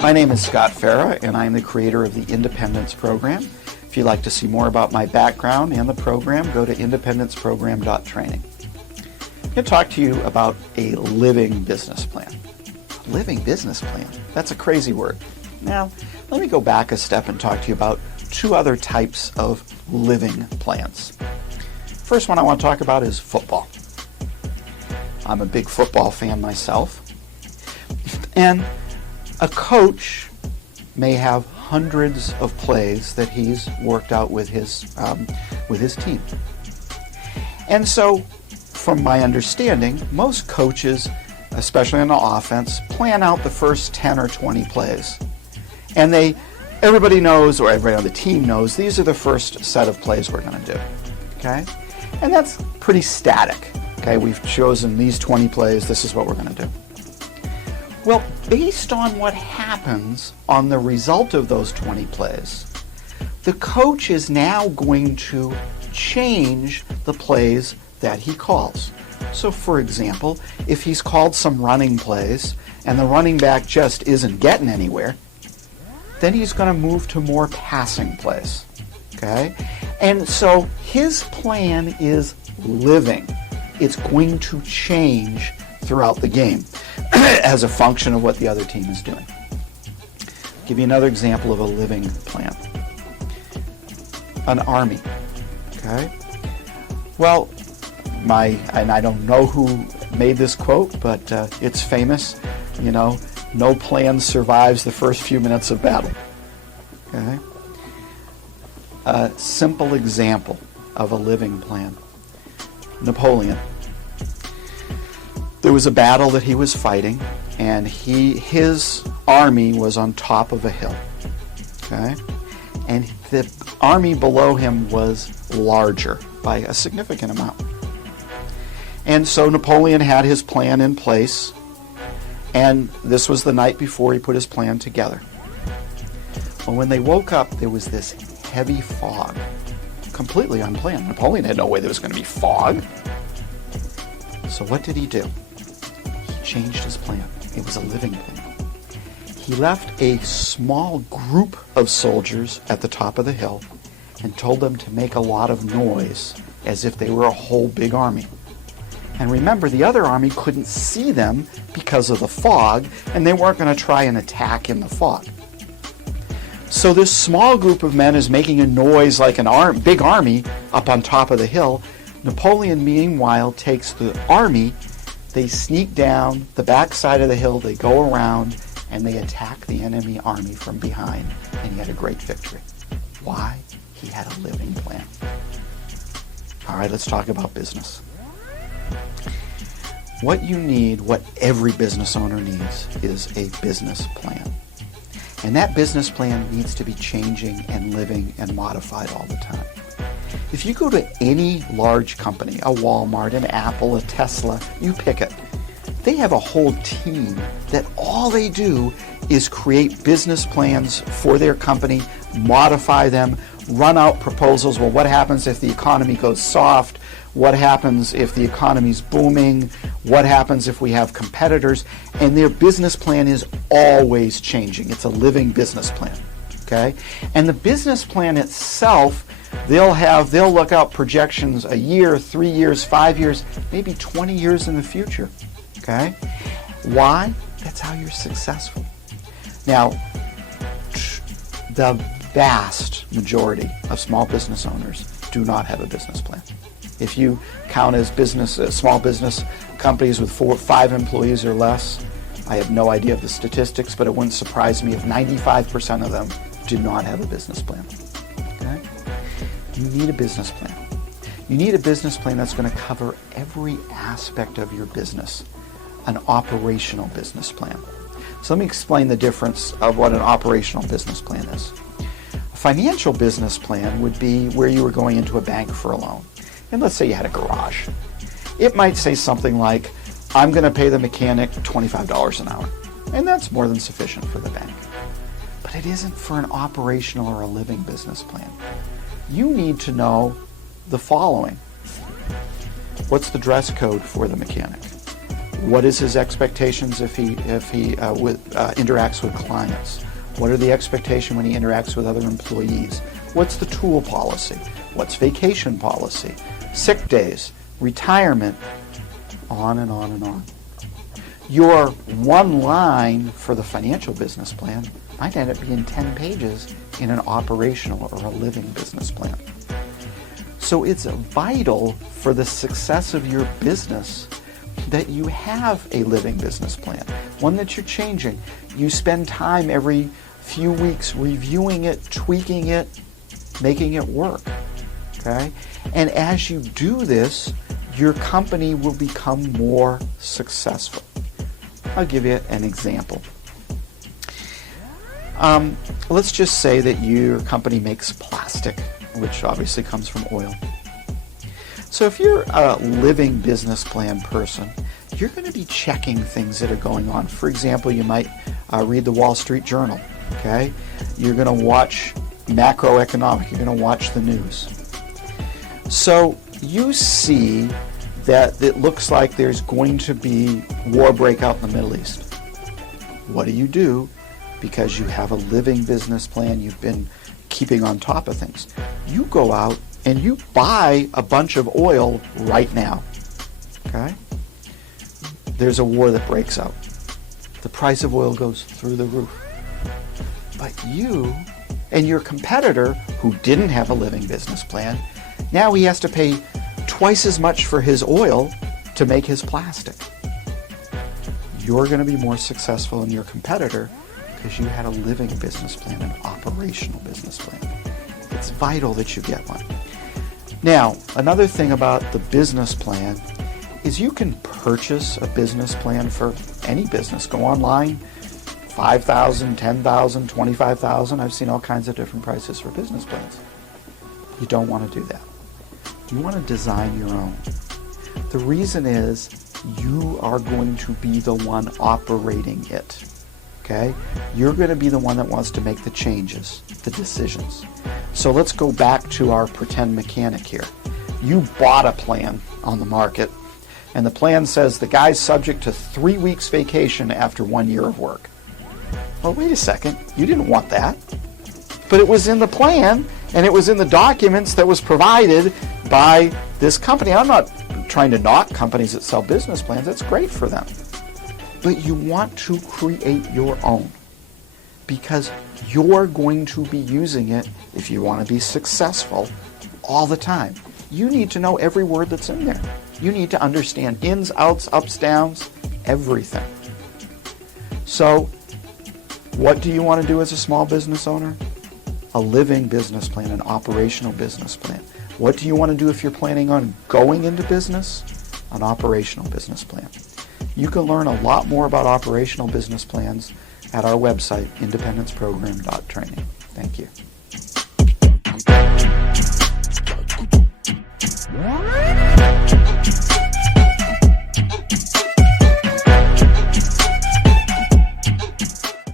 My name is Scott Farah, and I'm the creator of the Independence Program. If you'd like to see more about my background and the program, go to independenceprogram.training. I'm going to talk to you about a living business plan. A living business plan? That's a crazy word. Now, let me go back a step and talk to you about two other types of living plans. First one I want to talk about is football. I'm a big football fan myself. And a coach may have hundreds of plays that he's worked out with his team. And so, from my understanding, most coaches, especially on the offense, plan out the first 10 or 20 plays. And everybody knows, or everybody on the team knows, these are the first set of plays we're going to do. Okay? And that's pretty static. Okay, we've chosen these 20 plays, this is what we're going to do. Well, based on what happens on the result of those 20 plays, the coach is now going to change the plays that he calls. So, for example, if he's called some running plays and the running back just isn't getting anywhere, then he's going to move to more passing plays. Okay? And so his plan is living. It's going to change throughout the game as a function of what the other team is doing. I'll give you another example of a living plan. An army. Okay? Well, and I don't know who made this quote, but it's famous. You know, no plan survives the first few minutes of battle. Okay? A simple example of a living plan. Napoleon. There was a battle that he was fighting, and his army was on top of a hill. Okay? And the army below him was larger by a significant amount. And so Napoleon had his plan in place, and this was the night before he put his plan together. Well, when they woke up, there was this heavy fog, completely unplanned. Napoleon had no way there was going to be fog. So what did he do? He changed his plan. It was a living plan. He left a small group of soldiers at the top of the hill and told them to make a lot of noise as if they were a whole big army. And remember, the other army couldn't see them because of the fog, and they weren't going to try and attack in the fog. So this small group of men is making a noise like a big army up on top of the hill. Napoleon, meanwhile, takes the army, they sneak down the back side of the hill, they go around, and they attack the enemy army from behind, and he had a great victory. Why? He had a living plan. All right, let's talk about business. What you need, what every business owner needs, is a business plan. And that business plan needs to be changing and living and modified all the time. If you go to any large company, a Walmart, an Apple, a Tesla, you pick it, they have a whole team that all they do is create business plans for their company, modify them, run out proposals. Well, what happens if the economy goes soft? What happens if the economy's booming? What happens if we have competitors? And their business plan is always changing. It's a living business plan, okay? And the business plan itself, they'll look out projections a year, 3 years, 5 years, maybe 20 years in the future, okay? Why? That's how you're successful. Now, the vast majority of small business owners do not have a business plan. If you count as small business companies with 4 or 5 employees or less, I have no idea of the statistics, but it wouldn't surprise me if 95% of them do not have a business plan. Okay? You need a business plan. You need a business plan that's going to cover every aspect of your business, an operational business plan. So let me explain the difference of what an operational business plan is. A financial business plan would be where you were going into a bank for a loan. And let's say you had a garage. It might say something like, I'm going to pay the mechanic $25 an hour. And that's more than sufficient for the bank. But it isn't for an operational or a living business plan. You need to know the following. What's the dress code for the mechanic? What is his expectations if he interacts with clients? What are the expectations when he interacts with other employees? What's the tool policy? What's vacation policy? Sick days, retirement, on and on and on. Your one line for the financial business plan might end up being 10 pages in an operational or a living business plan. So it's vital for the success of your business that you have a living business plan, one that you're changing. You spend time every few weeks reviewing it, tweaking it, making it work, okay? And as you do this, your company will become more successful. I'll give you an example. Let's just say that your company makes plastic, which obviously comes from oil. So if you're a living business plan person, you're going to be checking things that are going on. For example, you might read the Wall Street Journal, okay? You're going to watch macroeconomic, you're going to watch the news. So you see that it looks like there's going to be war breakout in the Middle East. What do? Because you have a living business plan, you've been keeping on top of things. You go out and you buy a bunch of oil right now, okay? There's a war that breaks out. The price of oil goes through the roof. But you and your competitor, who didn't have a living business plan, now he has to pay twice as much for his oil to make his plastic. You're going to be more successful than your competitor because you had a living business plan, an operational business plan. It's vital that you get one. Now, another thing about the business plan is you can purchase a business plan for any business. Go online, $5,000, $10,000, $25,000. I've seen all kinds of different prices for business plans. You don't want to do that. You want to design your own. The reason is you are going to be the one operating it. Okay? You're going to be the one that wants to make the changes, the decisions. So let's go back to our pretend mechanic here. You bought a plan on the market, and the plan says the guy's subject to 3 weeks vacation after 1 year of work. Well, wait a second. You didn't want that. But it was in the plan, and it was in the documents that was provided by this company. I'm not trying to knock companies that sell business plans. That's great for them. But you want to create your own because you're going to be using it if you want to be successful all the time. You need to know every word that's in there. You need to understand ins, outs, ups, downs, everything. So what do you want to do as a small business owner? A living business plan, an operational business plan. What do you want to do if you're planning on going into business? An operational business plan. You can learn a lot more about operational business plans at our website, independenceprogram.training. Thank you.